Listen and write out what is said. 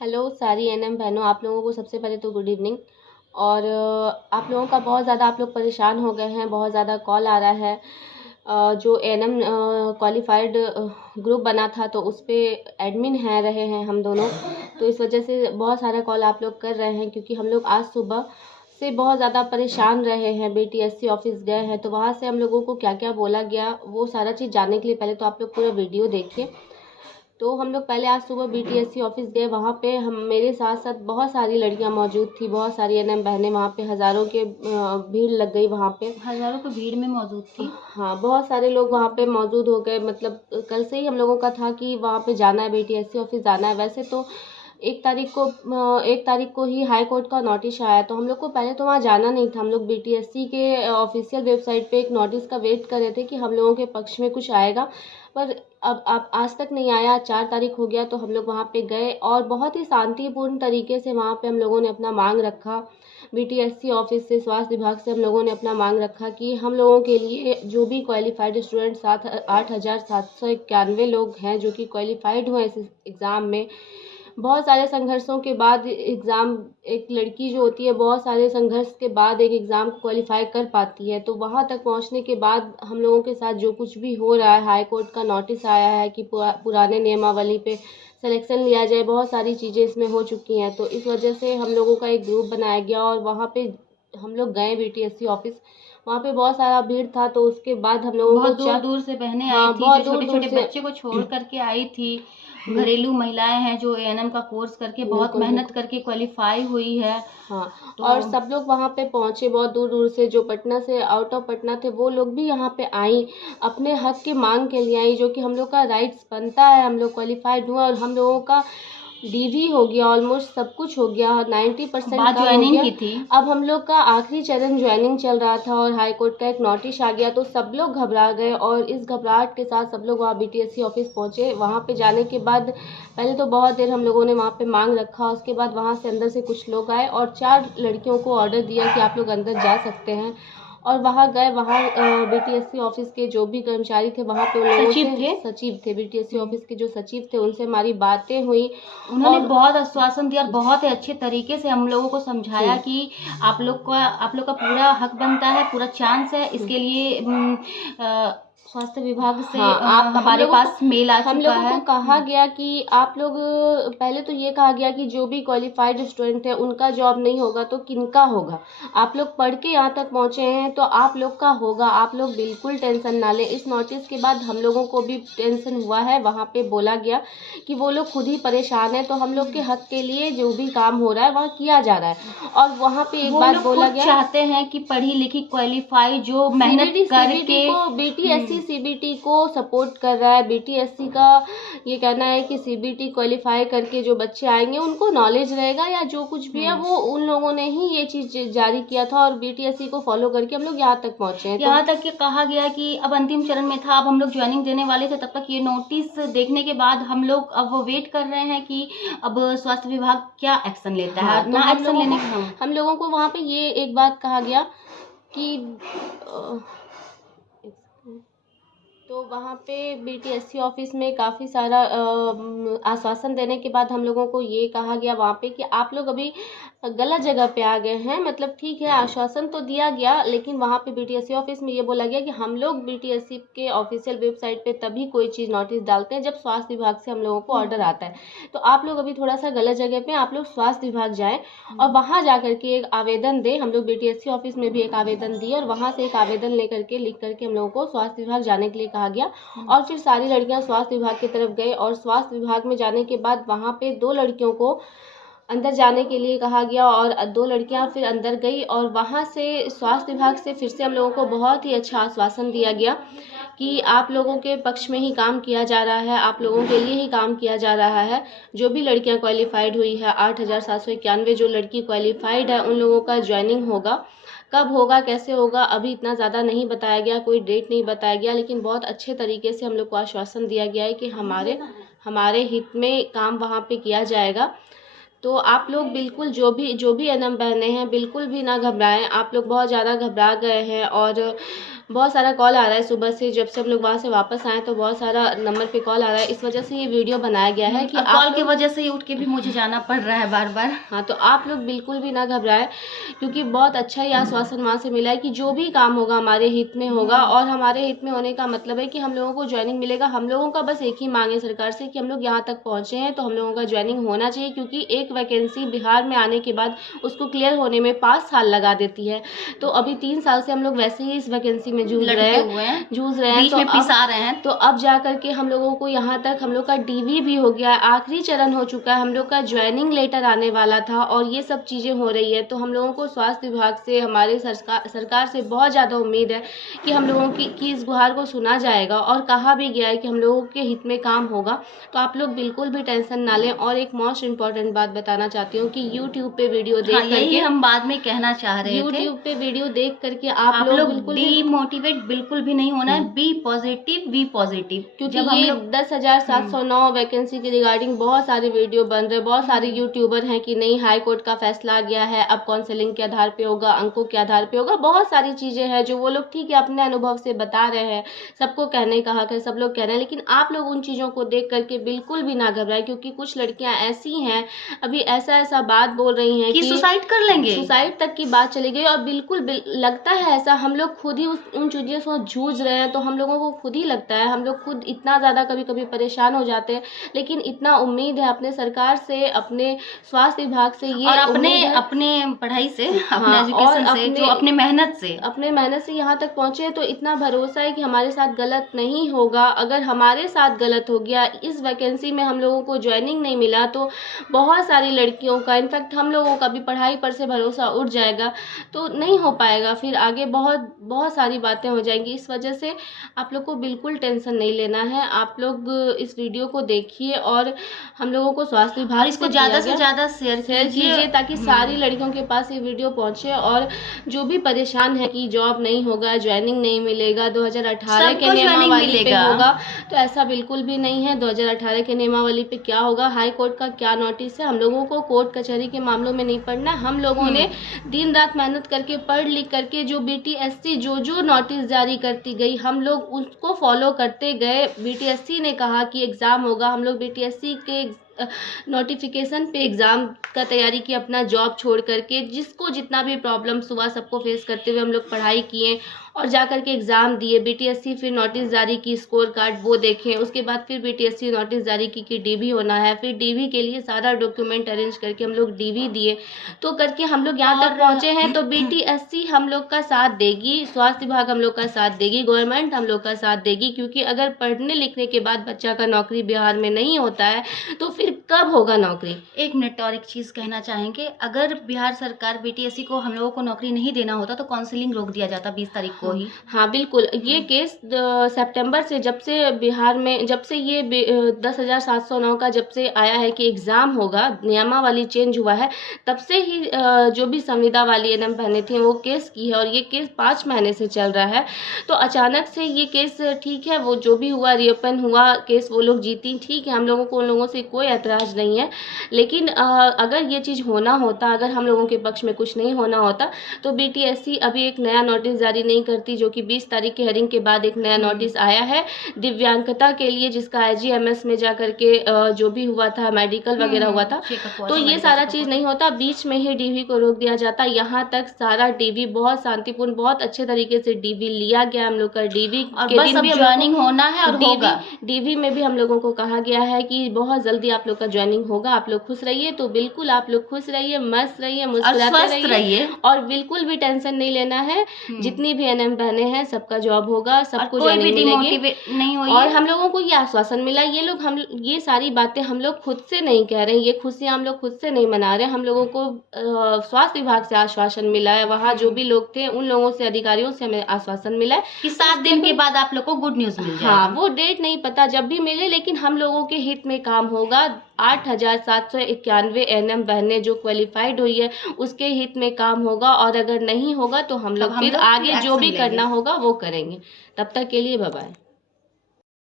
Hello सारी NM बहनों, आप लोगों को सबसे पहले तो गुड इवनिंग। और आप लोगों का बहुत ज़्यादा आप लोग परेशान हो गए हैं, बहुत ज़्यादा कॉल आ रहा है। जो एनएम क्वालिफाइड ग्रुप बना था तो उस पे एडमिन रहे हैं हम दोनों, तो इस वजह से बहुत सारा कॉल आप लोग कर रहे हैं, क्योंकि हम लोग आज सुबह से बहुत ज़्यादा परेशान रहे हैं। बीटीएससी ऑफिस गए हैं तो वहाँ से हम लोगों को क्या क्या बोला गया वो सारा चीज़ जानने के लिए पहले तो आप लोग पूरा वीडियो देखिए। तो हम लोग पहले आज सुबह बीटीएससी ऑफिस गए, वहाँ पे हम मेरे साथ साथ बहुत सारी लड़कियाँ मौजूद थी, बहुत सारी एनएम बहनें, वहाँ पे हज़ारों के भीड़ लग गई, वहाँ पे हज़ारों की भीड़ में मौजूद थी। हाँ, बहुत सारे लोग वहाँ पे मौजूद हो गए। मतलब कल से ही हम लोगों का था कि वहाँ पे जाना है, बीटीएससी ऑफिस जाना है। वैसे तो 1 तारीख को ही हाई कोर्ट का नोटिस आया, तो हम लोग को पहले तो वहाँ जाना नहीं था। हम लोग बीटीएससी के ऑफिशियल वेबसाइट पे एक नोटिस का वेट कर रहे थे कि हम लोगों के पक्ष में कुछ आएगा, पर अब आज तक नहीं आया। 4 तारीख हो गया तो हम लोग वहाँ पे गए और बहुत ही शांतिपूर्ण तरीके से वहाँ पे हम लोगों ने अपना मांग रखा। बीटीएससी ऑफिस से, स्वास्थ्य विभाग से हम लोगों ने अपना मांग रखा कि हम लोगों के लिए जो भी क्वालिफाइड स्टूडेंट 8,791 लोग हैं जो कि क्वालिफाइड हुए इस एग्ज़ाम में। बहुत सारे संघर्षों के बाद एग्ज़ाम, एक लड़की जो होती है बहुत सारे संघर्ष के बाद एक एग्ज़ाम को क्वालिफाई कर पाती है। तो वहाँ तक पहुँचने के बाद हम लोगों के साथ जो कुछ भी हो रहा है, हाई कोर्ट का नोटिस आया है कि पुराने नियमावली पे सिलेक्शन लिया जाए, बहुत सारी चीज़ें इसमें हो चुकी हैं। तो इस वजह से हम लोगों का एक ग्रुप बनाया गया और वहाँ पे हम लोग गए बीटीएससी ऑफिस। वहाँ पे बहुत सारा भीड़ था, तो उसके बाद हम लोगों बहुत को दूर दूर से बहनें आई हाँ, थी, बहुत जो दूर छोटे दूर छोटे से बच्चे को छोड़ करके आई थी। घरेलू महिलाएं हैं जो एएनएम का कोर्स करके बहुत बिल्कुल मेहनत बिल्कुल करके क्वालिफाई हुई है। हाँ, तो और सब लोग वहाँ पे पहुँचे बहुत दूर दूर से। जो पटना से, आउट ऑफ पटना थे, वो लोग भी यहाँ पे आई, अपने हक की मांग के लिए आई, जो कि हम लोग का राइट्स बनता है। हम लोग क्वालिफाइड हुए और हम लोगों का डीवी हो गया, ऑलमोस्ट सब कुछ हो गया, 90% बात का हो ज्वाइनिंग गया। की थी। अब हम लोग का आखिरी चरण ज्वाइनिंग चल रहा था और हाई कोर्ट का एक नोटिस आ गया, तो सब लोग घबरा गए और इस घबराहट के साथ सब लोग वहाँ बीटीएससी ऑफिस पहुँचे। वहाँ पे जाने के बाद पहले तो बहुत देर हम लोगों ने वहाँ पे मांग रखा, उसके बाद वहाँ से अंदर से कुछ लोग आए और 4 लड़कियों को ऑर्डर दिया कि आप लोग अंदर जा सकते हैं। और वहाँ गए, वहाँ बीटीएससी ऑफिस के जो भी कर्मचारी थे वहाँ पे उन लोगों से, सचिव थे बीटीएससी ऑफिस के जो सचिव थे, उनसे हमारी बातें हुई। उन्होंने और बहुत आश्वासन दिया और बहुत ही अच्छे तरीके से हम लोगों को समझाया कि आप लोग का पूरा हक बनता है, पूरा चांस है। इसके लिए स्वास्थ्य विभाग से हाँ, आप हम हमारे लोगों पास को मेल आ हम चुका लोगों को है। कहा गया कि आप लोग, पहले तो ये कहा गया कि जो भी क्वालिफाइड स्टूडेंट है उनका जॉब नहीं होगा तो किनका होगा। आप लोग पढ़ के यहाँ तक पहुँचे हैं तो आप लोग का होगा, आप लोग बिल्कुल टेंशन ना लें। इस नोटिस के बाद हम लोगों को भी टेंशन हुआ है। वहाँ पे बोला गया कि वो लोग खुद ही परेशान है, तो हम लोग के हक के लिए जो भी काम हो रहा है वहाँ किया जा रहा है। और वहाँ पे एक वो बात लोग बोला खुद गया, चाहते हैं कि पढ़ी लिखी क्वालिफाई जो मेहनत सीबीटी करके को, बीटीएससी सीबीटी को सपोर्ट कर रहा है। बीटीएससी का ये कहना है कि सीबीटी क्वालिफाई करके जो बच्चे आएंगे उनको नॉलेज रहेगा, या जो कुछ भी है वो उन लोगों ने ही ये चीज़ जारी किया था और बीटीएससी को फॉलो करके हम लोग यहाँ तक पहुँचे हैं। यहाँ तक कि कहा गया कि अब अंतिम चरण में था, अब हम लोग ज्वाइनिंग देने वाले थे, तब तक ये नोटिस देखने के बाद हम लोग अब वेट कर रहे हैं कि अब स्वास्थ्य विभाग क्या एक्शन लेता है। हाँ, तो ना एक्शन लेने के हम लोगों को वहाँ पे ये एक बात कहा गया कि तो वहाँ पे बीटीएससी ऑफिस में काफ़ी सारा आश्वासन देने के बाद हम लोगों को ये कहा गया वहाँ पे कि आप लोग अभी गलत जगह पे आ गए हैं। मतलब ठीक है, आश्वासन तो दिया गया, लेकिन वहाँ पे बीटीएससी ऑफिस में ये बोला गया कि हम लोग बीटीएससी के ऑफिशियल वेबसाइट पे तभी कोई चीज़ नोटिस डालते हैं जब स्वास्थ्य विभाग से हम लोगों को ऑर्डर आता है। तो आप लोग अभी थोड़ा सा गलत जगह पे, आप लोग स्वास्थ्य विभाग जाएँ और वहाँ जा करके एक आवेदन दें। हम लोग बीटीएससी ऑफिस में भी एक आवेदन दिए और वहाँ से एक आवेदन लेकर के लिख करके हम लोगों को स्वास्थ्य विभाग जाने के लिए कहा गया। और फिर सारी लड़कियां स्वास्थ्य विभाग की तरफ गई और स्वास्थ्य विभाग में जाने के बाद वहाँ पे 2 लड़कियों को अंदर जाने के लिए कहा गया और 2 लड़कियां फिर अंदर गई और वहाँ से स्वास्थ्य विभाग से फिर से हम लोगों को बहुत ही अच्छा आश्वासन दिया गया कि आप लोगों के पक्ष में ही काम किया जा रहा है, आप लोगों के लिए ही काम किया जा रहा है। जो भी लड़कियां क्वालिफाइड हुई है, 8,791 जो लड़की क्वालिफाइड है, उन लोगों का ज्वाइनिंग होगा। कब होगा, कैसे होगा, अभी इतना ज़्यादा नहीं बताया गया, कोई डेट नहीं बताया गया, लेकिन बहुत अच्छे तरीके से हम लोग को आश्वासन दिया गया है कि हमारे हित में काम वहाँ पे किया जाएगा। तो आप लोग बिल्कुल, जो भी एनएम बहनें हैं, बिल्कुल भी ना घबराएं। आप लोग बहुत ज़्यादा घबरा गए हैं और बहुत सारा कॉल आ रहा है सुबह से, जब से हम लोग वहाँ से वापस आए तो बहुत सारा नंबर पे कॉल आ रहा है। इस वजह से ये वीडियो बनाया गया है कि कॉल की वजह से ही उठ के भी मुझे जाना पड़ रहा है बार बार। हाँ, तो आप लोग बिल्कुल भी ना घबराएं, क्योंकि बहुत अच्छा ही आश्वासन वहाँ से मिला है कि जो भी काम होगा हमारे हित में होगा। और हमारे हित में होने का मतलब है कि हम लोगों को ज्वाइनिंग मिलेगा। हम लोगों का बस एक ही मांग है सरकार से कि हम लोग यहाँ तक पहुँचे हैं तो हम लोगों का ज्वाइनिंग होना चाहिए, क्योंकि एक वैकेंसी बिहार में आने के बाद उसको क्लियर होने में 5 साल लगा देती है। तो अभी 3 साल से हम लोग वैसे ही इस वैकेंसी में जूझ रहे हैं, बीच में पिसा रहे हैं। तो अब जा करके हम लोगों को यहाँ तक हम लोग का डीवी भी हो गया है, आखिरी चरण हो चुका है, हम लोग का ज्वाइनिंग लेटर आने वाला था और ये सब चीज़ें हो रही है। तो हम लोगों को स्वास्थ्य विभाग से, हमारे सरकार से बहुत ज़्यादा उम्मीद है कि हम लोगों की इस गुहार को सुना जाएगा और कहा भी गया है कि हम लोगों के हित में काम होगा। तो आप लोग बिल्कुल भी टेंशन ना लें। और एक मोस्ट इम्पॉर्टेंट बात बताना चाहती हूँ कि यूट्यूब पे वीडियो देख करके, हम बाद में कहना चाह रहे थे, यूट्यूब पे वीडियो देख करके आप लोग बिल्कुल डीमोटिवेट बिल्कुल भी नहीं होना है। बी पॉजिटिव, क्योंकि ये 10,709 वैकेंसी के रिगार्डिंग बहुत सारे वीडियो बन रहे, बहुत सारे यूट्यूबर हैं कि नहीं हाई कोर्ट का फैसला आ गया है, अब काउंसलिंग के आधार पे होगा, अंकों के आधार पे होगा, बहुत सारी चीज़ें हैं जो वो लोग ठीक है अपने अनुभव से बता रहे हैं, सबको कहने का हक है, सब लोग कह रहे हैं। लेकिन आप लोग उन चीज़ों को देख करके बिल्कुल भी ना घबराएं, क्योंकि कुछ लड़कियां ऐसी हैं अभी ऐसा बात बोल रही हैं कि सुसाइड कर लेंगे, सुसाइड तक की बात चली गई। और बिल्कुल लगता है ऐसा, हम लोग खुद ही उन चीज़ों से जूझ रहे हैं तो हम लोगों को खुद ही लगता है, हम लोग खुद इतना ज़्यादा कभी कभी परेशान हो जाते हैं। लेकिन इतना उम्मीद है अपने सरकार से, अपने स्वास्थ्य विभाग से, ये और अपने पढ़ाई से, अपने एजुकेशन से, जो अपने मेहनत से यहाँ तक पहुँचे, तो इतना भरोसा है कि हमारे साथ गलत नहीं होगा। अगर हमारे साथ गलत हो गया, इस वैकेंसी में हम लोगों को ज्वाइनिंग नहीं मिला, तो बहुत सारी लड़कियों का, इनफैक्ट हम लोगों का भी पढ़ाई पर से भरोसा उठ जाएगा, तो नहीं हो पाएगा, फिर आगे बहुत सारी बातें हो जाएंगी। इस वजह से आप लोग को बिल्कुल टेंशन नहीं लेना है। आप लोग इस वीडियो को देखिए और हम लोगों को स्वास्थ्य विभाग इसको ज़्यादा से ज़्यादा शेयर कीजिए ताकि सारी लड़कियों के पास ये वीडियो पहुंचे। और जो भी परेशान है कि जॉब नहीं होगा, ज्वाइनिंग नहीं मिलेगा, 2018 के नियमावली पे होगा, तो ऐसा बिल्कुल भी नहीं है। 2018 के नियमावली पे क्या होगा, हाई कोर्ट का क्या नोटिस है, हम लोगों को कोर्ट कचहरी के मामलों में नहीं पढ़ना। हम लोगों ने दिन रात मेहनत करके, पढ़ लिख करके, जो BTSC जो नोटिस जारी करती गई, हम लोग उसको फॉलो करते गए। BTSC ने कहा कि एग्ज़ाम होगा, हम लोग BTSC के नोटिफिकेशन पे एग्ज़ाम का तैयारी की, अपना जॉब छोड़ करके, जिसको जितना भी प्रॉब्लम्स हुआ सबको फेस करते हुए हम लोग पढ़ाई किए और जा करके एग्ज़ाम दिए। BTSC फिर नोटिस जारी की, स्कोर कार्ड वो देखें, उसके बाद फिर BTSC नोटिस जारी की कि DV होना है, फिर DV के लिए सारा डॉक्यूमेंट अरेंज करके हम लोग DV दिए, तो करके हम लोग यहाँ तक पहुँचे हैं। तो BTSC हम लोग का साथ देगी, स्वास्थ्य विभाग हम लोग का साथ देगी, गवर्नमेंट हम लोग का साथ देगी, क्योंकि अगर पढ़ने लिखने के बाद बच्चा का नौकरी बिहार में नहीं होता है तो फिर कब होगा नौकरी। 1 मिनट और एक चीज़ कहना चाहेंगे, अगर बिहार सरकार BTSC को, हम लोगों को नौकरी नहीं देना होता तो काउंसलिंग रोक दिया जाता 20 तारीख को ही। हाँ बिल्कुल, ये केस सितंबर से, जब से बिहार में, जब से ये 10,709 का जब से आया है कि एग्ज़ाम होगा, नियमावली चेंज हुआ है, तब से ही जो भी संविदा वाली NM बहनें थी वो केस की है और ये केस 5 महीने से चल रहा है। तो अचानक से ये केस, ठीक है, वो जो भी हुआ, रीओपन हुआ केस, वो लोग जीती, ठीक है, हम लोगों को उन लोगों से कोई ऐतराज़ नहीं है। लेकिन अगर ये चीज़ होना होता, अगर हम लोगों के पक्ष में कुछ नहीं होना होता, तो BTSC अभी एक नया नोटिस जारी नहीं करती, जो कि 20 तारीख की हेयरिंग के बाद एक नया नोटिस आया है दिव्यांगता के लिए, जिसका IGMS में जा करके जो भी हुआ था, मेडिकल वगैरह हुआ था, तो ये सारा चीज़ नहीं होता, बीच में ही DV को रोक दिया जाता। यहाँ तक सारा DV बहुत शांतिपूर्ण, बहुत अच्छे तरीके से DV लिया गया। हम लोग का DV के दिन भी ज्वाइनिंग होना है और होगा। DV में भी हम लोगों को कहा गया है कि बहुत जल्दी आप लोग का ज्वाइनिंग होगा, आप लोग खुश रहिए। तो बिल्कुल आप लोग खुश रहिए, मस्त रहिए, मुस्कुराते रहिए और बिल्कुल भी टेंशन नहीं लेना है। जितनी भी NM बहनें हैं सबका जॉब होगा, सबको ज्वाइनिंग मिलेगी। और हम लोगों को ये आश्वासन मिला, ये सारी बातें हम लोग खुद से नहीं कह रहे हैं, ये खुशियाँ हम लोग खुद से नहीं मना रहे हैं, हम लोगों को स्वास्थ्य विभाग से आश्वासन मिला है, वहाँ जो भी लोग थे उन लोगों से, अधिकारियोों से हमें आश्वासन मिला है कि 7 दिन के बाद आप लोग को गुड न्यूज़ मिल जाएगा। हाँ, वो डेट नहीं पता, जब भी मिले, लेकिन हम लोगों के हित में काम होगा। 8,791 NM बहनें जो क्वालिफाइड हुई है उसके हित में काम होगा, और अगर नहीं होगा तो हम लोग फिर आगे जो भी करना होगा वो करेंगे। तब तक के लिए बाय बाय।